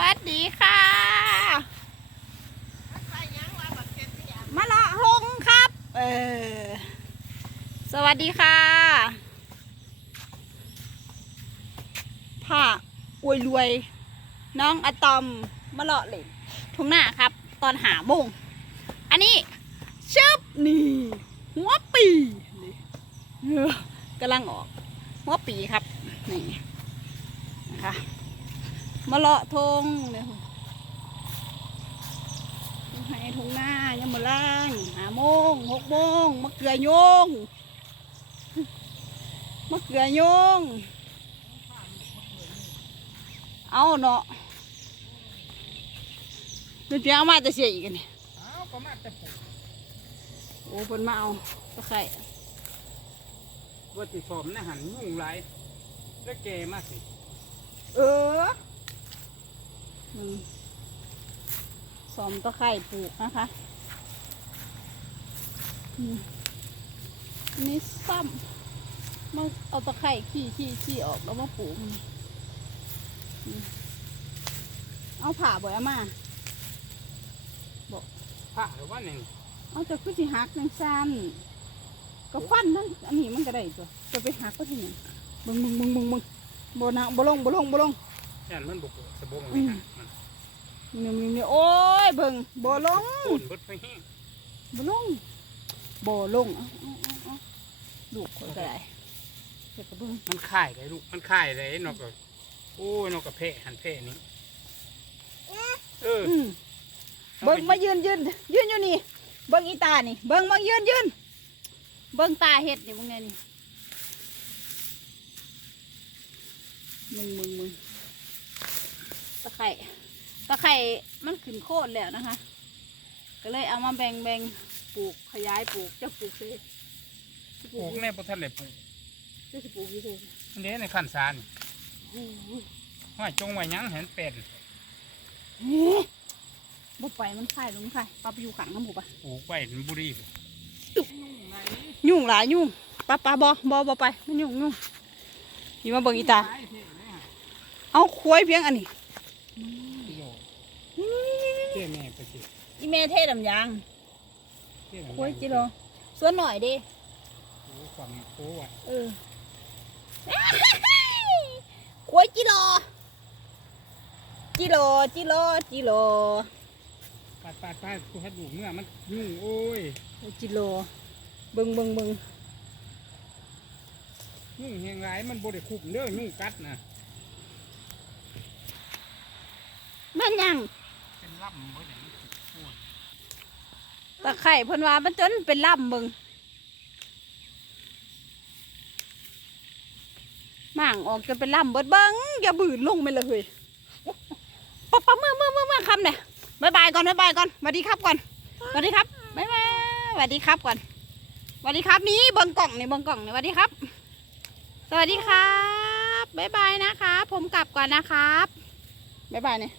วัสดีค่ะ มาละหงครับ เออ สวัสดีค่ะผ้าอวยรวย น้องอะตอมมาเลาะเล่นทุ่งหน้าครับ ตอนหาโมง อันนี้ชึบนี่หัวปีนี่เออกำลังออก หัวปีครับ นี่นะคะ มาเลาะทงเนี่ยให้ทงหน้ายังมาล่างหาโมงหกโมงมะเกลือโยงมะเกลือโยง เอาเนาะเดี๋ยวจะเอามาจะเสียอีกอันนี่อ้าวก็มาแต่ปลูกโอ้เพิ่นมาเอาตะไคร่ว่าสิสมนะหันยุ่งไรแล้วแกมาสิ เอออืม สอมตะไคร่ปลูกนะคะอืมอันนี่ซ้ำมาเอาตะไคร่ขี้ขี้ขี้ออกแล้วมาปลูกมันอืมเอาผ่าบ่อยอามาพระหรือว่าหนึ่งเอาจะคือสิหักนังซันก็ฟันนั่นอันนี้มันก็ได้ตัวจะไปหักก็ที่ไหนบึงบึงบึงบึงบึงบนะบลงบลงบลง ยันมันบุกสะบงอืเลยมฮะมันนี่นี่นี่โอ้ยเบิ่งบลงปูนเบดไปแห้งบลงบลงเอาเอาเอาเอาลูกคนก็ได้เด็กกระเบื้องมันข่ายเลยลูกมันข่ายเลยนกก็โอ้ยนกกระเพะหันเพะนี้เอออืมเบิ่งมายืนยืนยืนอยู่นี่ เบิ่งอีตานี่ เบิ่งมายืนยืนเบิ่งตาเห็ดนี่เบิ่งไงนี่มึงมึงมึงตะ ไคร่ตะไคร่มันขึ้นโคตรแล้วนะคะ ก็เลยเอามาแบ่งแบ่งปลูกขยายปลูกเจะปลูกเลยจะปลูกแน่พอท่านเลยปลูกจะสิปลูกอยี่เลยอันนี้ในขั้นสารโอ้ยห้อยจงไว้หยังเห็นเป็นเฮ้ยบ่ไปมันไข่ลงไข่ปลาไปอยู่ขังน้ำหมูปะปลูกไว้มันบุรียุ่งหลายยุ่งปลาปลาบอบอบอไปมันยุ่งยุ่งอยู่มาเบิ่งอีตา เอาควายเพียงอันนี้ เจ้แม่ไปสิ อีเมเทดำยางเจ้แม่ควายจิโรส่วนหน่อยดิโอ้ความโอ้ว่ะเออควายจิโรจิโรจิโรจิโรปาดปาดปาดกูให้ดูเมื่อมันยุ่งโอ้ยควายจิโรเบิ่งเบิ่งเบิ่งยุ่งแหงไรมันบริคุมเด้อยุ่งกัดนะแม่นยังเป็นล่ำบ่อย่างนี้โอ้ย ตะไคร่เพิ่นว่ามันจนเป็นล่ำเบิ่งม่างออกจนเป็นล่ำเบิดเบิ่งอย่าบืนลงไปเลยปะปะเมื่อเมื่อเมื่อเมื่อคำเนี่ยบายบายก่อนบายบายก่อนสวัสดีครับก่อนสวัสดีครับบายบายสวัสดีครับก่อนสวัสดีครับนี่เบิงกล่องนี่เบิงกล่องนี่สวัสดีครับ สวัสดีครับบายบายนะคะผมกลับก่อนนะครับบายบายเนี่ย